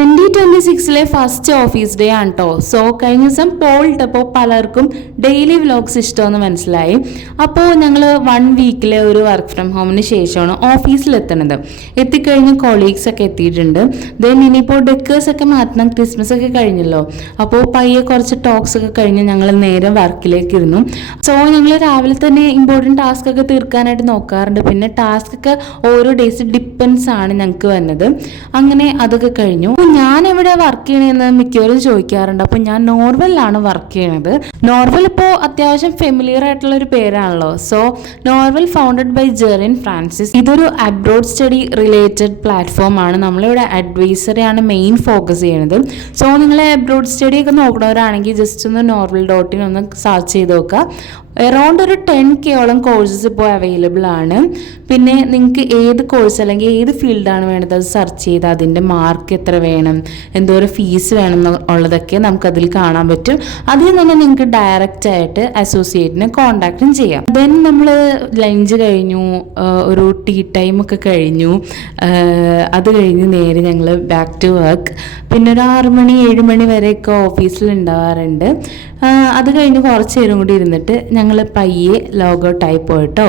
2026 first office day ആണ് കേട്ടോ. So കഴിഞ്ഞ ദിവസം പോൾ ഇട്ടപ്പോൾ പലർക്കും ഡെയിലി വ്ലോഗ്സ് ഇഷ്ടമെന്ന് മനസ്സിലായി. അപ്പോൾ ഞങ്ങൾ 1 വീക്കിലെ ഒരു വർക്ക് ഫ്രം ഹോമിന് ശേഷമാണ് ഓഫീസിലെത്തുന്നത്. എത്തിക്കഴിഞ്ഞ് കൊളീഗ്സ് ഒക്കെ എത്തിയിട്ടുണ്ട്. ദെൻ ഇനിയിപ്പോൾ ഡെക്കേഴ്സ് ഒക്കെ മാറ്റണം, ക്രിസ്മസ് ഒക്കെ കഴിഞ്ഞല്ലോ. അപ്പോൾ പയ്യെ കുറച്ച് ടോക്സ് ഒക്കെ കഴിഞ്ഞ് ഞങ്ങൾ നേരെ വർക്കിലേക്ക് ഇരുന്നു. സോ ഞങ്ങൾ രാവിലെ തന്നെ ഇമ്പോർട്ടൻറ്റ് ടാസ്ക് ഒക്കെ തീർക്കാനായിട്ട് നോക്കാറുണ്ട്. പിന്നെ ടാസ്ക് ഒക്കെ ഓരോ ഡേയ്സ് ഡിപ്പെൻസ് ആണ് ഞങ്ങൾക്ക് വന്നത്. അങ്ങനെ അതൊക്കെ കഴിഞ്ഞു. ഞാൻ എവിടെ വർക്ക് ചെയ്യണമെന്ന് മിക്കവരും ചോദിക്കാറുണ്ട്. അപ്പോൾ ഞാൻ നോർവെല്ലാണ് വർക്ക് ചെയ്യണത്. നോർവെൽ ഇപ്പോൾ അത്യാവശ്യം ഫെമിലിയർ ആയിട്ടുള്ള ഒരു പേരാണല്ലോ. So Norvel founded by Jerin Francis. ഇതൊരു അബ്രോഡ് സ്റ്റഡി റിലേറ്റഡ് പ്ലാറ്റ്ഫോം ആണ്. നമ്മളിവിടെ അഡ്വൈസറി ആണ് മെയിൻ ഫോക്കസ് ചെയ്യുന്നത്. സോ നിങ്ങൾ അബ്രോഡ് സ്റ്റഡി ഒക്കെ നോക്കുന്നവരാണെങ്കിൽ ജസ്റ്റ് ഒന്ന് norvel.in ഒന്ന് സെർച്ച് ചെയ്ത് നോക്കുക. അറൗണ്ട് ഒരു 10K കോഴ്സസ് ഇപ്പോൾ അവൈലബിൾ ആണ്. പിന്നെ നിങ്ങൾക്ക് ഏത് കോഴ്സ് അല്ലെങ്കിൽ ഏത് ഫീൽഡാണ് വേണ്ടത് അത് സെർച്ച് ചെയ്ത് അതിൻ്റെ മാർക്ക് എത്ര വേണം, എന്തോരം ഫീസ് വേണം എന്നുള്ളതൊക്കെ നമുക്കതിൽ കാണാൻ പറ്റും. അതിൽ തന്നെ നിങ്ങൾക്ക് ഡയറക്റ്റ് ആയിട്ട് അസോസിയേറ്റിനെ കോൺടാക്റ്റും ചെയ്യാം. ദെൻ നമ്മൾ ലഞ്ച് കഴിഞ്ഞു, ഒരു ടീ ടൈം ഒക്കെ കഴിഞ്ഞു. അത് കഴിഞ്ഞ് നേരെ ഞങ്ങൾ ബാക്ക് ടു വർക്ക്. പിന്നെ ഒരു 6 മണി 7 മണി വരെയൊക്കെ ഓഫീസിൽ ഉണ്ടാവാറുണ്ട്. അത് കഴിഞ്ഞ് കുറച്ച് നേരം കൂടി ഇരുന്നിട്ട് ഞങ്ങൾ പയ്യെ ലോഗൗട്ടായി പോയിട്ടോ.